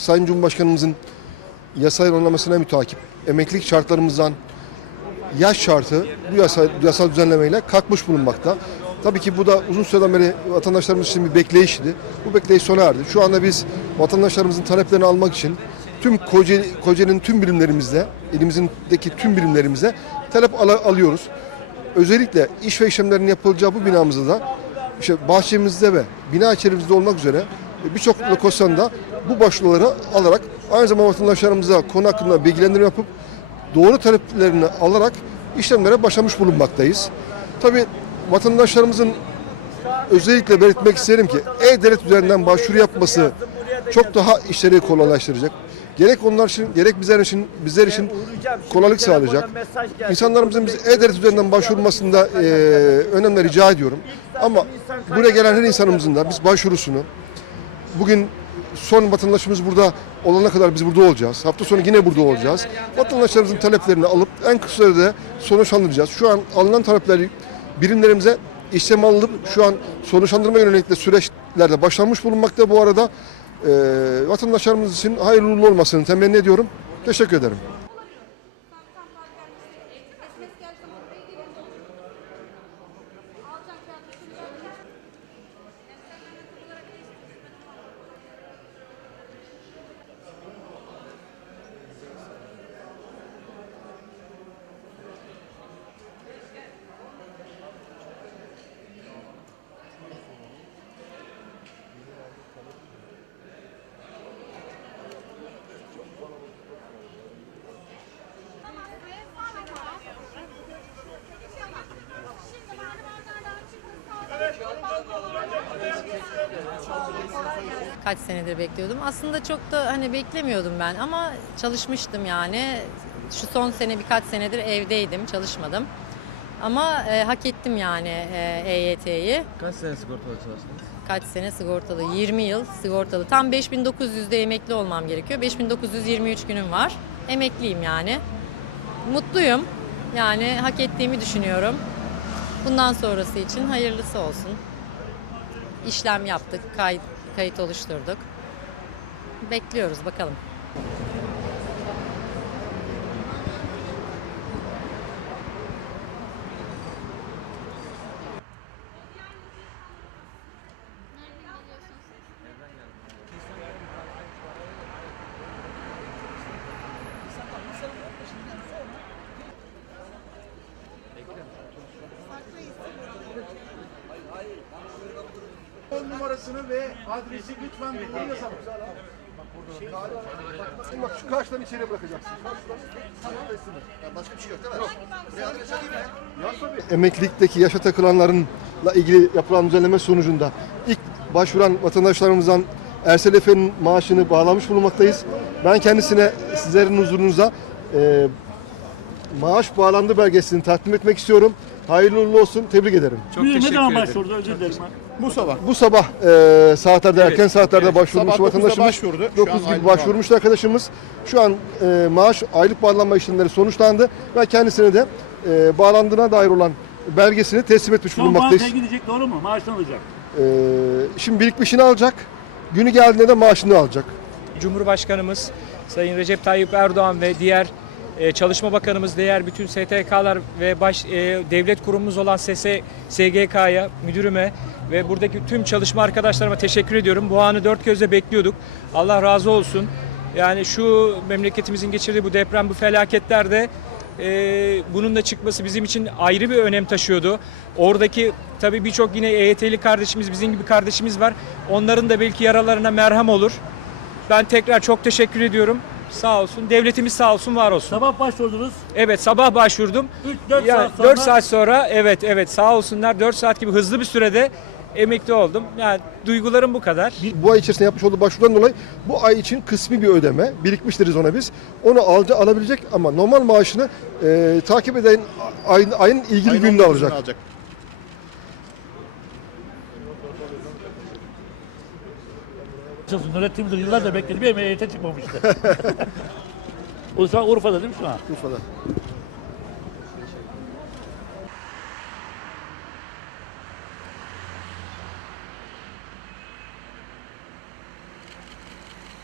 Sayın Cumhurbaşkanımızın yasal onlamasına mütakip emeklilik şartlarımızdan yaş şartı bu yasal, yasal düzenlemeyle kalkmış bulunmakta. Tabii ki bu da uzun süreden beri vatandaşlarımız için bir bekleyişti. Bu bekleyiş sona erdi. Şu anda biz vatandaşlarımızın taleplerini almak için tüm Kocaeli, Kocaeli'nin tüm birimlerimizde, elimizdeki tüm birimlerimizde talep ala- alıyoruz. Özellikle iş ve işlemlerin yapılacağı bu binamızda da işte bahçemizde ve bina içerimizde olmak üzere birçok lokasyonda bu başvuruları alarak aynı zamanda vatandaşlarımıza konu hakkında bilgilendirme yapıp doğru taleplerini alarak işlemlere başlamış bulunmaktayız. Tabii vatandaşlarımızın özellikle belirtmek isterim ki e-devlet üzerinden başvuru yapması çok daha işleri kolaylaştıracak. Gerek onlar için gerek bizler için bizler için kolaylık sağlayacak. İnsanlarımızın biz e-devlet üzerinden başvurmasında e, önemli rica ediyorum. Ama buraya gelen her insanımızın da biz başvurusunu bugün son vatandaşımız burada olana kadar biz burada olacağız. Hafta sonu yine burada olacağız. Vatandaşlarımızın taleplerini alıp en kısa sürede sonuçlandıracağız. Şu an alınan talepleri birimlerimize işlem alınıp şu an sonuçlandırma yönelikli süreçlerde başlanmış bulunmakta. Bu arada e, vatandaşlarımız için hayırlı uğurlu olmasını temenni ediyorum. Teşekkür ederim. Kaç senedir bekliyordum. Aslında çok da hani beklemiyordum ben ama çalışmıştım yani. Şu son sene birkaç senedir evdeydim, çalışmadım. Ama e, hak ettim yani e, EYT'yi. Kaç sene sigortalı çalıştınız? Kaç sene sigortalı? 20 yıl sigortalı. Tam 5900'de emekli olmam gerekiyor. 5923 günüm var. Emekliyim yani. Mutluyum. Yani hak ettiğimi düşünüyorum. Bundan sonrası için hayırlısı olsun. İşlem yaptık, kayıt, kayıt oluşturduk. Bekliyoruz bakalım. Numarasını ve adresi lütfen bilgiye yazalım. Bak şu karşıdan içeri bırakacaksın. Başka bir şey yok değil mi? Yok. Buraya adres alayım mı? Emeklilikteki yaşa takılanlarınla ilgili yapılan düzenleme sonucunda ilk başvuran vatandaşlarımızdan Ersel Efe'nin maaşını bağlamış bulunmaktayız. Ben kendisine sizlerin huzurunuza e, maaş bağlandı belgesini takdim etmek istiyorum. Hayırlı uğurlu olsun. Tebrik ederim. Çok ne teşekkür zaman ederim. başvurdu özür dilerim. Bu sabah. Bu sabah e, saatlerde erken saatlerde evet. başvurmuş Sabah dokuzda vatandaşımız. başvurdu. Şu 9 an gibi aylık başvurmuştu arkadaşımız. Şu an e, maaş aylık bağlanma işlemleri sonuçlandı ve kendisine de e, bağlandığına dair olan belgesini teslim etmiş Son bulunmaktayız. bankaya gidecek doğru mu? Maaşını alacak. E, şimdi birikmişini alacak. Günü geldiğinde de maaşını alacak. Cumhurbaşkanımız Sayın Recep Tayyip Erdoğan ve diğer e, Çalışma Bakanımız, diğer bütün STK'lar ve baş e, devlet kurumumuz olan SS, SGK'ya, müdürüme ve buradaki tüm çalışma arkadaşlarıma teşekkür ediyorum. Bu anı dört gözle bekliyorduk. Allah razı olsun. Yani şu memleketimizin geçirdiği bu deprem, bu felaketlerde e, bunun da çıkması bizim için ayrı bir önem taşıyordu. Oradaki tabii birçok yine EYT'li kardeşimiz, bizim gibi kardeşimiz var. Onların da belki yaralarına merhem olur. Ben tekrar çok teşekkür ediyorum. Sağ olsun. Devletimiz sağ olsun, var olsun. Sabah başvurdunuz. Evet, sabah başvurdum. 3-4 Yani saat sonra 4 saat sonra evet evet sağ olsunlar 4 saat gibi hızlı bir sürede emekli oldum. Yani duygularım bu kadar. Bu ay içerisinde yapmış olduğu başvurudan dolayı bu ay için kısmi bir ödeme birikmiş deriz ona biz. Onu alca, alabilecek ama normal maaşını e, takip eden ayın, ayın ilgili Ayın gününde 19'unu alacak. Çalışsın. Nurettin Müdür yıllarca bekledi bir emeğe çıkmamıştı. o şu an Urfa'da değil mi şu an? Urfa'da.